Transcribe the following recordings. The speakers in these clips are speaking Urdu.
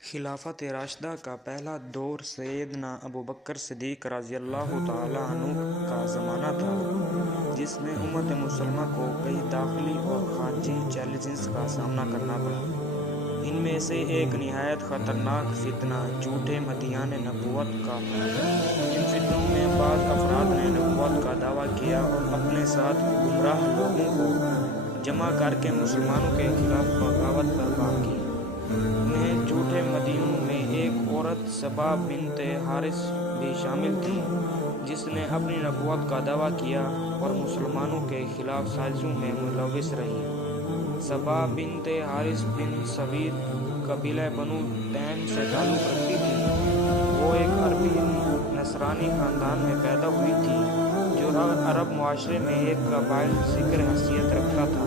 خلافت راشدہ کا پہلا دور سیدنا ابوبکر صدیق رضی اللہ تعالیٰ عنہ کا زمانہ تھا، جس میں امت مسلمہ کو کئی داخلی اور خارجی چیلنجز کا سامنا کرنا پڑا۔ ان میں سے ایک نہایت خطرناک فتنہ جھوٹے مدعیان نبوت کا تھا۔ ان فتنوں میں بعض افراد نے نبوت کا دعویٰ کیا اور اپنے ساتھ گمراہ لوگوں کو جمع کر کے مسلمانوں کے خلاف بغاوت برپا کی۔ انہیں جھوٹے مدعیوں میں ایک عورت سبا بنت حارث بھی شامل تھی، جس نے اپنی نبوت کا دعویٰ کیا اور مسلمانوں کے خلاف سازشوں میں ملوث رہی۔ سبا بنت حارث بن سوید قبیلہ بنو تیم سے تعلق رکھتی تھی۔ وہ ایک عربی نصرانی خاندان میں پیدا ہوئی تھی، جو عرب معاشرے میں ایک قابل ذکر حیثیت رکھتا تھا۔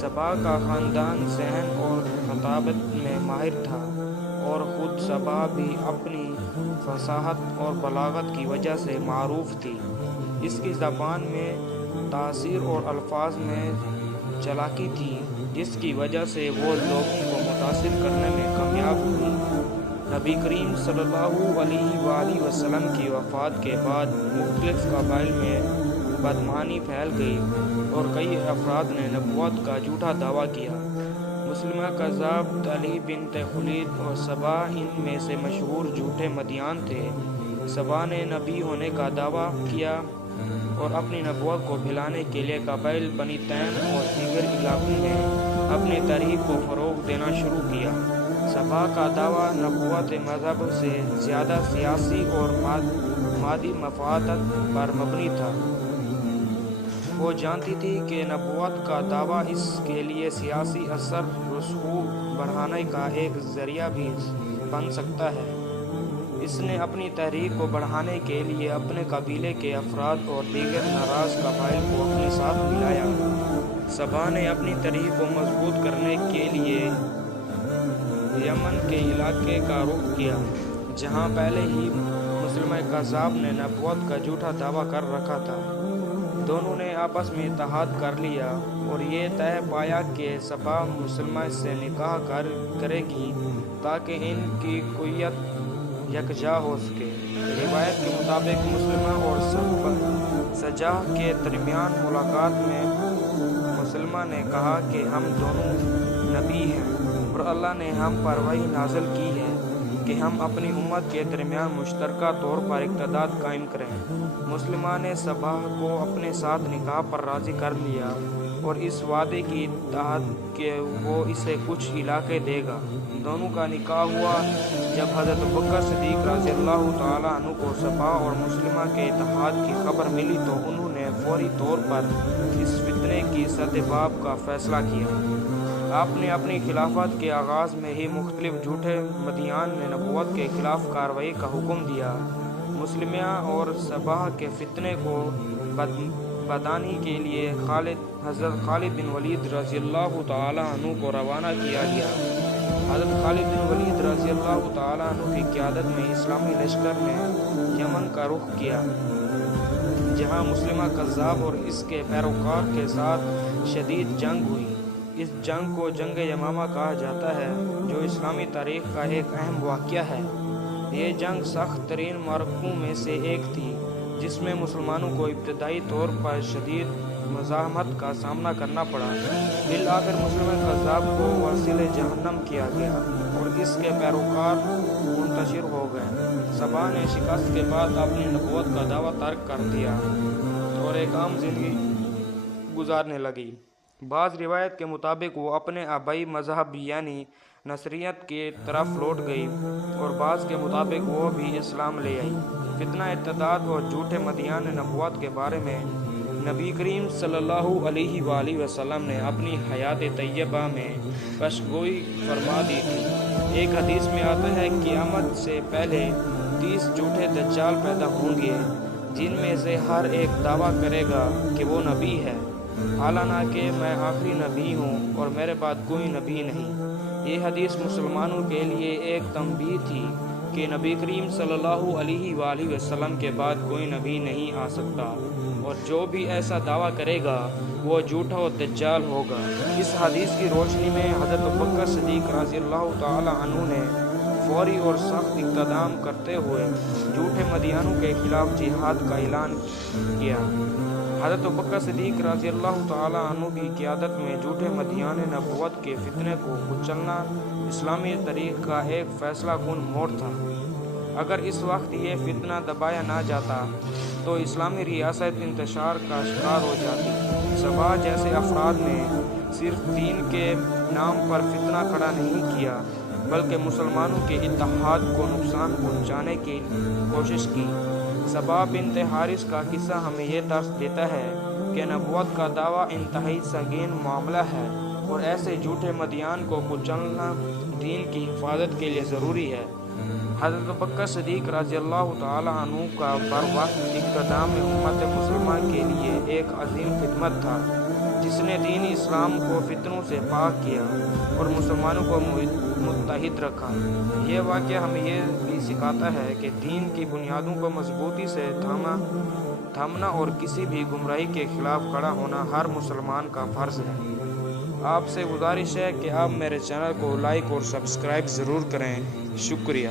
سبا کا خاندان ذہن اور خطابت میں ماہر تھا، اور خود سبا بھی اپنی فصاحت اور بلاغت کی وجہ سے معروف تھی۔ اس کی زبان میں تاثیر اور الفاظ میں چالاکی تھی، جس کی وجہ سے وہ لوگوں کو متاثر کرنے میں کامیاب ہوئی۔ نبی کریم صلی اللہ علیہ وآلہ وسلم کی وفات کے بعد مختلف قبائل میں بدگمانی پھیل گئی اور کئی افراد نے نبوت کا جھوٹا دعویٰ کیا۔ مسلمہ کذاب علی بنت خلید اور سبا ان میں سے مشہور جھوٹے مدعیان تھے۔ سبا نے نبی ہونے کا دعویٰ کیا اور اپنی نبوت کو پھیلانے کے لیے قبائل بنی تیم اور دیگر علاقوں میں اپنی تحریک کو فروغ دینا شروع کیا۔ سبا کا دعویٰ نبوت مذہب سے زیادہ سیاسی اور مادی مفادات پر مبنی تھا۔ وہ جانتی تھی کہ نبوت کا دعویٰ اس کے لیے سیاسی اثر رسوخ بڑھانے کا ایک ذریعہ بھی بن سکتا ہے۔ اس نے اپنی تحریک کو بڑھانے کے لیے اپنے قبیلے کے افراد اور دیگر ناراض قبائل کو اپنے ساتھ ملایا۔ سبا نے اپنی تحریک کو مضبوط کرنے کے لیے یمن کے علاقے کا رخ کیا، جہاں پہلے ہی مسلمہ کذاب نے نبوت کا جھوٹا دعویٰ کر رکھا تھا۔ دونوں نے آپس میں اتحاد کر لیا اور یہ طے پایا کہ سبا مسلمہ سے نکاح کرے گی تاکہ ان کی قوت یکجا ہو سکے۔ روایت کے مطابق مسلمہ اور سجاح کے درمیان ملاقات میں مسلمہ نے کہا کہ ہم دونوں نبی ہیں اور اللہ نے ہم پر وحی نازل کی ہے کہ ہم اپنی امت کے درمیان مشترکہ طور پر اقتدار قائم کریں۔ مسلمہ نے سبا کو اپنے ساتھ نکاح پر راضی کر لیا اور اس وعدے کی اطاعت کہ وہ اسے کچھ علاقے دے گا۔ دونوں کا نکاح ہوا۔ جب حضرت ابوبکر صدیق رضی اللہ تعالیٰ عنہ کو سبا اور مسلمہ کے اتحاد کی خبر ملی تو انہوں نے فوری طور پر اس فتنے کی سدباب کا فیصلہ کیا۔ آپ نے اپنی خلافت کے آغاز میں ہی مختلف جھوٹے مدعیان نے نبوت کے خلاف کارروائی کا حکم دیا۔ مسلمہ اور سبا کے فتنے کو بدانی کے لیے حضرت خالد بن ولید رضی اللہ تعالیٰ عنہ کو روانہ کیا گیا۔ حضرت خالد بن ولید رضی اللہ تعالیٰ عنہ کی قیادت میں اسلامی لشکر نے یمن کا رخ کیا، جہاں مسلمہ کذاب اور اس کے پیروکار کے ساتھ شدید جنگ ہوئی۔ اس جنگ کو جنگ یمامہ کہا جاتا ہے، جو اسلامی تاریخ کا ایک اہم واقعہ ہے۔ یہ جنگ سخت ترین معرکوں میں سے ایک تھی، جس میں مسلمانوں کو ابتدائی طور پر شدید مزاحمت کا سامنا کرنا پڑا۔ بالآخر مسلمہ کذاب کو واصل جہنم کیا گیا اور اس کے پیروکار منتشر ہو گئے۔ سبا نے شکست کے بعد اپنی نبوت کا دعویٰ ترک کر دیا اور ایک عام زندگی گزارنے لگی۔ بعض روایت کے مطابق وہ اپنے آبائی مذہب یعنی نصرانیت کی طرف لوٹ گئی اور بعض کے مطابق وہ بھی اسلام لے آئی۔ فتنہ ارتداد اور جھوٹے مدعیان نبوت کے بارے میں نبی کریم صلی اللہ علیہ وآلہ وسلم نے اپنی حیات طیبہ میں پیشگوئی فرما دی تھی۔ ایک حدیث میں آتا ہے کہ قیامت سے پہلے 30 جھوٹے دجال پیدا ہوں گے، جن میں سے ہر ایک دعویٰ کرے گا کہ وہ نبی ہے، حالانکہ میں آخری نبی ہوں اور میرے بعد کوئی نبی نہیں۔ یہ حدیث مسلمانوں کے لیے ایک تنبیہ تھی کہ نبی کریم صلی اللہ علیہ وآلہ وسلم کے بعد کوئی نبی نہیں آ سکتا، اور جو بھی ایسا دعویٰ کرے گا وہ جھوٹا و دجال ہوگا۔ اس حدیث کی روشنی میں حضرت ابوبکر صدیق رضی اللہ تعالیٰ عنہ نے فوری اور سخت اقدام کرتے ہوئے جھوٹے مدیانوں کے خلاف جہاد کا اعلان کیا۔ حضرت ابوبکر صدیق رضی اللہ تعالیٰ عنہ کی قیادت میں جھوٹے مدیان نبوت کے فتنے کو کچلنا اسلامی تاریخ کا ایک فیصلہ کن موڑ تھا۔ اگر اس وقت یہ فتنہ دبایا نہ جاتا تو اسلامی ریاست انتشار کا شکار ہو جاتی۔ سبا جیسے افراد نے صرف دین کے نام پر فتنہ کھڑا نہیں کیا بلکہ مسلمانوں کے اتحاد کو نقصان پہنچانے کی کوشش کی۔ سبا بنت حارث کا قصہ ہمیں یہ درس دیتا ہے کہ نبوت کا دعویٰ انتہائی سنگین معاملہ ہے اور ایسے جھوٹے مدیان کو کچلنا دین کی حفاظت کے لیے ضروری ہے۔ حضرت ابوبکر صدیق رضی اللہ تعالیٰ عنہ کا بروقت اقدام امت مسلمہ کے لیے ایک عظیم خدمت تھا جس نے دین اسلام کو فتنوں سے پاک کیا اور مسلمانوں کو متحد رکھا۔ یہ واقعہ ہمیں یہ بھی سکھاتا ہے کہ دین کی بنیادوں کو مضبوطی سے تھامنا اور کسی بھی گمراہی کے خلاف کھڑا ہونا ہر مسلمان کا فرض ہے۔ آپ سے گزارش ہے کہ آپ میرے چینل کو لائک اور سبسکرائب ضرور کریں۔ شکریہ۔